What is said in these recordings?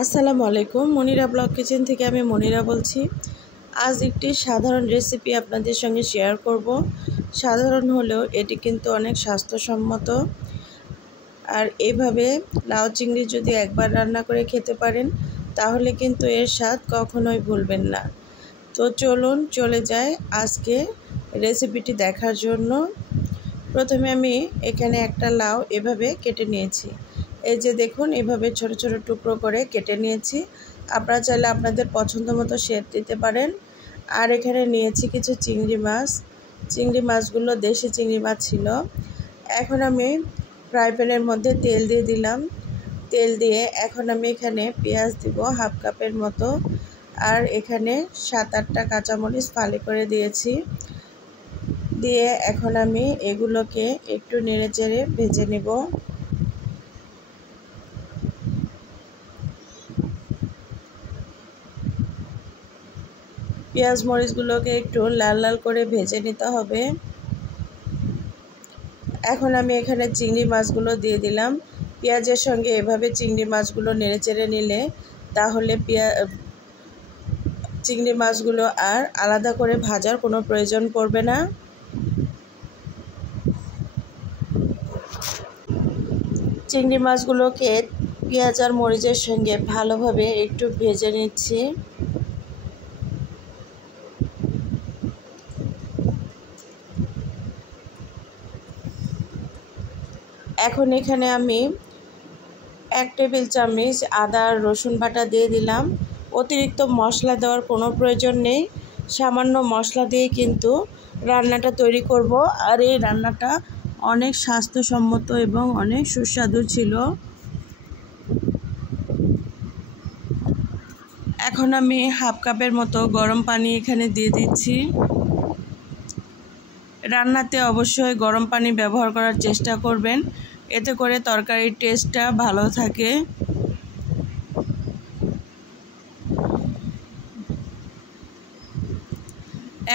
আসসালামু আলাইকুম। Monira blog kitchen থেকে আমি মনিরা বলছি। আজ একটি সাধারণ রেসিপি আপনাদের সঙ্গে শেয়ার করব। সাধারণ হলেও এটি কিন্তু অনেক স্বাস্থ্যসম্মত। আর এইভাবে লাউ চিংড়ি যদি একবার রান্না করে খেতে পারেন তাহলে কিন্তু এর স্বাদ কখনোই ভুলবেন না। তো চলুন চলে যাই আজকে রেসিপিটি দেখার জন্য। প্রথমে আমি এখানে একটা লাউ এভাবে কেটে নিয়েছি। এই যে দেখুন, এভাবে ছোট ছোট টুকরো করে কেটে নিয়েছি। আপনারা চাইলে আপনাদের পছন্দ মতো শেপ দিতে পারেন। আর এখানে নিয়েছি কিছু চিংড়ি মাছ। চিংড়ি মাছগুলো দেশি চিংড়ি মাছ ছিল। এখন আমি ফ্রাই প্যানের মধ্যে তেল দিয়ে দিলাম। তেল দিয়ে এখন আমি এখানে পেঁয়াজ দিব হাফ কাপের মতো। আর এখানে 7-8টা কাঁচামরিচ ফালি করে দিয়েছি। দিয়ে এখন আমি এগুলোকে একটু নেড়েচেড়ে ভেজে নেব। পেঁয়াজ মরিচগুলোকে একটু লাল লাল করে ভেজে নিতে হবে। এখন আমি এখানে চিংড়ি মাছগুলো দিয়ে দিলাম। পেঁয়াজের সঙ্গে এভাবে চিংড়ি মাছগুলো নেড়েচেড়ে নিলে তাহলে চিংড়ি মাছগুলো আর আলাদা করে ভাজার কোনো প্রয়োজন পড়বে না। চিংড়ি মাছগুলোকে পেঁয়াজ আর মরিচের সঙ্গে ভালোভাবে একটু ভেজে নিচ্ছি। এখন এখানে আমি 1 টেবিল চামচ আদা আর রসুন বাটা দিয়ে দিলাম। অতিরিক্ত মশলা দেওয়ার কোনো প্রয়োজন নেই। সামান্য মশলা দিয়ে কিন্তু রান্নাটা তৈরি করব। আর এই রান্নাটা অনেক স্বাস্থ্যসম্মত এবং অনেক সুস্বাদু ছিল। এখন আমি হাফ কাপের মতো গরম পানি এখানে দিয়ে দিচ্ছি। রান্নাতে অবশ্যই গরম পানি ব্যবহার করার চেষ্টা করবেন, এতে করে তরকারির টেস্টটা ভালো থাকে।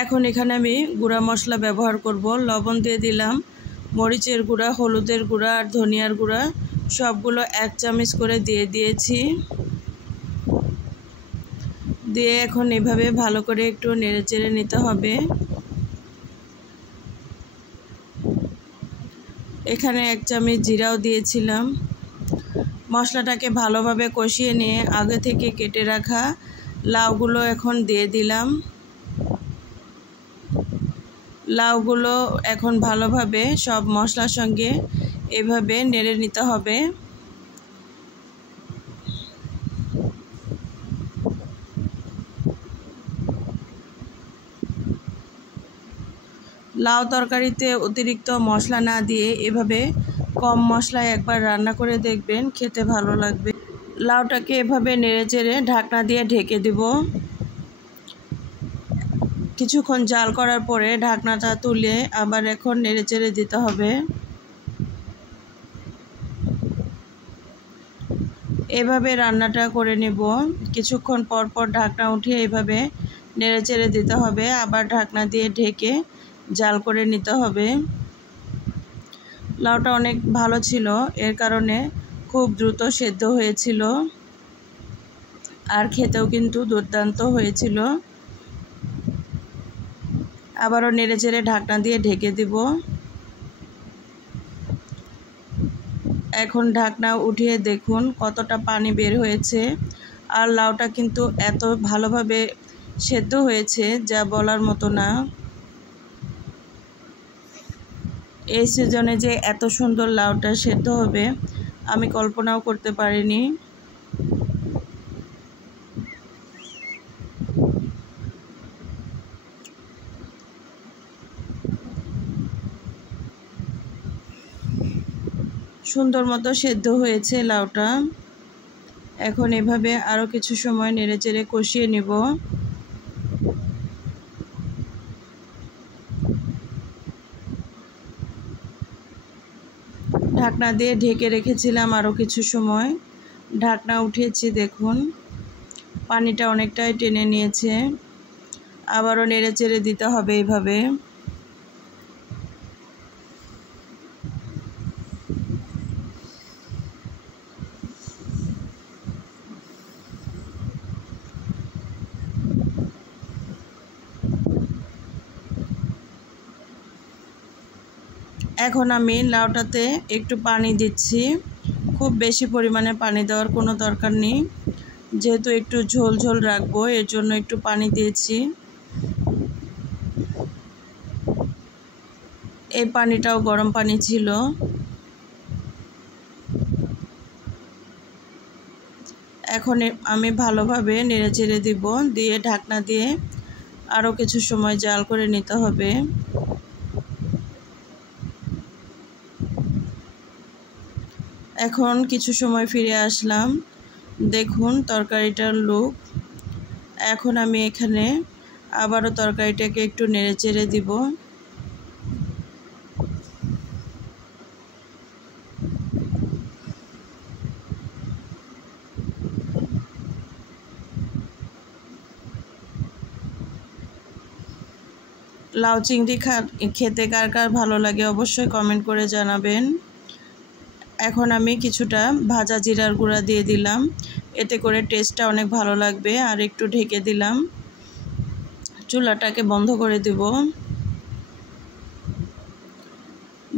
এখন এখানে আমি গুঁড়া মশলা ব্যবহার করব। লবণ দিয়ে দিলাম, মরিচের গুঁড়া, হলুদের গুঁড়া আর ধনিয়ার গুঁড়া সবগুলো 1 চামচ করে দিয়ে দিয়েছি। দিয়ে এখন এভাবে ভালো করে একটু নেড়েচেড়ে নিতে হবে। এখানে 1 চামচ জিরাও দিয়েছিলাম। মশলাটাকে ভালোভাবে কষিয়ে নিয়ে আগে থেকে কেটে রাখা লাউগুলো এখন দিয়ে দিলাম। লাউগুলো এখন ভালোভাবে সব মশলার সঙ্গে এভাবে নেড়ে নিতে হবে। লাউ তরকারিতে অতিরিক্ত মশলা না দিয়ে এভাবে কম মশলায় একবার রান্না করে দেখবেন, খেতে ভালো লাগবে। লাউটাকে এভাবে নেড়েচেড়ে ঢাকনা দিয়ে ঢেকে দেব। কিছুক্ষণ জাল করার পরে ঢাকনাটা তুলে আবার এখন নেড়েচেড়ে দিতে হবে। এভাবে রান্নাটা করে নেব। কিছুক্ষণ পর পর ঢাকনা উঠিয়ে এভাবে নেড়েচেড়ে দিতে হবে। আবার ঢাকনা দিয়ে ঢেকে জাল করে নিতে হবে। লাউটা অনেক ভালো ছিল, এর কারণে খুব দ্রুত সেদ্ধ হয়েছিল আর খেতেও কিন্তু দুর্দান্ত হয়েছিল। আবারও নেড়েচেড়ে ঢাকনা দিয়ে ঢেকে দিব। এখন ঢাকনা উঠিয়ে দেখুন কতটা পানি বের হয়েছে। আর লাউটা কিন্তু এত ভালোভাবে সেদ্ধ হয়েছে যা বলার মতো না। এই সিজনে যে এত সুন্দর লাউটা সেদ্ধ হবে আমি কল্পনাও করতে পারিনি। সুন্দর মতো সেদ্ধ হয়েছে লাউটা। এখন এভাবে আরও কিছু সময় নেড়েচেড়ে কষিয়ে নেব। ঢাকনা দিয়ে ঢেকে রেখেছিলাম আরও কিছু সময়। ঢাকনা উঠিয়েছি, দেখুন পানিটা অনেকটাই টেনে নিয়েছে। আবারও নেড়েচেড়ে দিতে হবে এইভাবে। এখন আমি লাউটাতে একটু পানি দিচ্ছি। খুব বেশি পরিমাণে পানি দেওয়ার কোনো দরকার নেই, যেহেতু একটু ঝোল ঝোল রাখবো এর জন্য একটু পানি দিয়েছি। এই পানিটাও গরম পানি ছিল। এখন আমি ভালোভাবে নেড়েচেড়ে দিব, দিয়ে ঢাকনা দিয়ে আরও কিছু সময় জাল করে নিতে হবে। এখন কিছু সময় ফিরে আসলাম, দেখুন তরকারিটার লুক। এখন আমি এখানে আবারও তরকারিটাকে একটু নেড়েচেড়ে দিব। লাউ চিংড়ি খেতে কার কার ভালো লাগে অবশ্যই কমেন্ট করে জানাবেন। এখন আমি কিছুটা ভাজা জিরার গুঁড়া দিয়ে দিলাম, এতে করে টেস্টটা অনেক ভালো লাগবে। আর একটু ঢেকে দিলাম, চুলাটাকে বন্ধ করে দিব।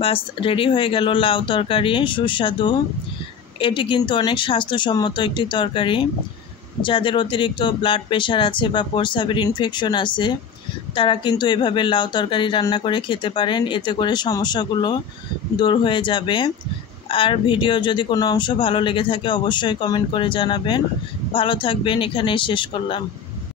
বাস রেডি হয়ে গেল লাউ তরকারি, সুস্বাদু। এটি কিন্তু অনেক স্বাস্থ্যসম্মত একটি তরকারি। যাদের অতিরিক্ত ব্লাড প্রেশার আছে বা প্রস্রাবের ইনফেকশন আছে তারা কিন্তু এভাবে লাউ তরকারি রান্না করে খেতে পারেন, এতে করে সমস্যাগুলো দূর হয়ে যাবে। আর ভিডিও যদি কোনো অংশ ভালো লেগে থাকে অবশ্যই কমেন্ট করে জানাবেন। ভালো থাকবেন, এখানেই শেষ করলাম।